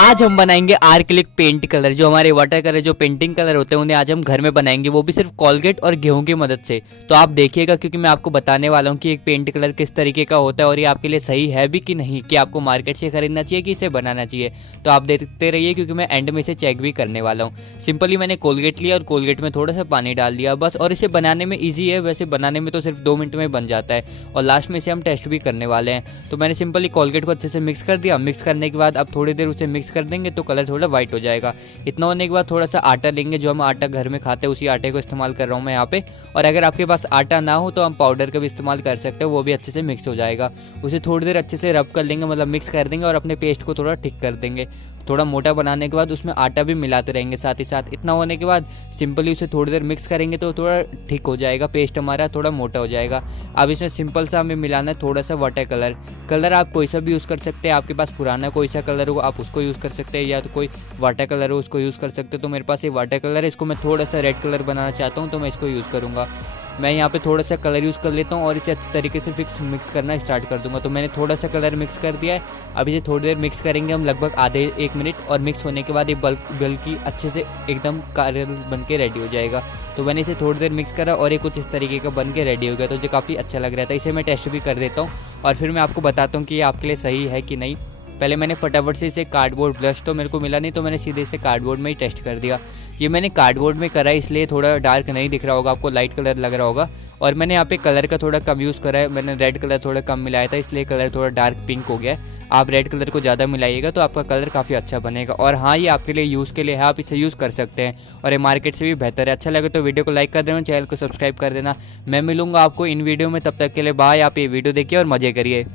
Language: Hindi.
आज हम बनाएंगे आर्क्लिक पेंट कलर। जो हमारे वाटर कलर जो पेंटिंग कलर होते हैं उन्हें आज हम घर में बनाएंगे, वो भी सिर्फ कोलगेट और गेहूं की मदद से। तो आप देखिएगा क्योंकि मैं आपको बताने वाला हूं कि एक पेंट कलर किस तरीके का होता है और ये आपके लिए सही है भी कि नहीं, कि आपको मार्केट से खरीदना चाहिए कि इसे बनाना चाहिए। तो आप देखते रहिए क्योंकि मैं एंड में इसे चेक भी करने वाला हूँ। सिंपली मैंने कोलगेट लिया और कोलगेट में थोड़ा सा पानी डाल दिया बस, और इसे बनाने में ईजी है। वैसे बनाने में तो सिर्फ 2 मिनट में बन जाता है और लास्ट में इसे हम टेस्ट भी करने वाले हैं। तो मैंने सिंपली कोलगेट को अच्छे से मिक्स कर दिया। मिक्स करने के बाद अब थोड़ी देर उसे मिक्स कर देंगे तो कलर थोड़ा वाइट हो जाएगा। इतना होने के बाद थोड़ा सा आटा लेंगे, जो हम आटा घर में खाते हैं उसी आटे को इस्तेमाल कर रहा हूँ मैं यहाँ पे। और अगर आपके पास आटा ना हो तो हम पाउडर का भी इस्तेमाल कर सकते हैं, वो भी अच्छे से मिक्स हो जाएगा। उसे थोड़ी देर अच्छे से रब कर लेंगे, मतलब मिक्स कर देंगे और अपने पेस्ट को थोड़ा ठीक कर देंगे। थोड़ा मोटा बनाने के बाद उसमें आटा भी मिलाते रहेंगे साथ ही साथ। इतना होने के बाद सिंपली उसे थोड़ी देर मिक्स करेंगे तो थोड़ा ठीक हो जाएगा, पेस्ट हमारा थोड़ा मोटा हो जाएगा। अब इसमें सिंपल सा हमें मिलाना है थोड़ा सा वाटर कलर। कलर आप कोई सा भी यूज़ कर सकते हैं, आपके पास पुराना कोई सा कलर हो आप उसको यूज़ कर सकते हैं, या तो कोई वाटर कलर हो उसको यूज़ कर सकते हो। तो मेरे पास ये वाटर कलर है, इसको मैं थोड़ा सा रेड कलर बनाना चाहता हूँ तो मैं इसको यूज़ करूँगा। मैं यहाँ पे थोड़ा सा कलर यूज़ कर लेता हूँ और इसे अच्छे तरीके से मिक्स करना स्टार्ट कर दूँगा। तो मैंने थोड़ा सा कलर मिक्स कर दिया है। अब इसे थोड़ी देर मिक्स करेंगे हम, लगभग आधे 1 मिनट, और मिक्स होने के बाद ये बल्कि अच्छे से एकदम कारियल बन के रेडी हो जाएगा। तो मैंने इसे थोड़ी देर मिक्स करा और ये कुछ इस तरीके का बन के रेडी हो गया। तो जो काफ़ी अच्छा लग रहा था, इसे मैं टेस्ट भी कर देता हूँ और फिर मैं आपको बताता हूँ कि ये आपके लिए सही है कि नहीं। पहले मैंने फटाफट से इसे कार्डबोर्ड, ब्रश तो मेरे को मिला नहीं तो मैंने सीधे इसे कार्डबोर्ड में ही टेस्ट कर दिया। ये मैंने कार्डबोर्ड में करा है इसलिए थोड़ा डार्क नहीं दिख रहा होगा आपको, लाइट कलर लग रहा होगा। और मैंने यहाँ पे कलर का थोड़ा कम यूज़ करा है, मैंने रेड कलर थोड़ा कम मिलाया था इसलिए कलर थोड़ा डार्क पिंक हो गया है। आप रेड कलर को ज़्यादा मिलाइएगा तो आपका कलर काफ़ी अच्छा बनेगा। और हाँ, ये आपके लिए यूज़ के लिए है, आप इसे यूज़ कर सकते हैं और ये मार्केट से भी बेहतर है। अच्छा लगे तो वीडियो को लाइक कर देना, चैनल को सब्सक्राइब कर देना। मैं मिलूंगा आपको इन वीडियो में, तब तक के लिए बाय। आप ये वीडियो देखिए और मज़े करिए।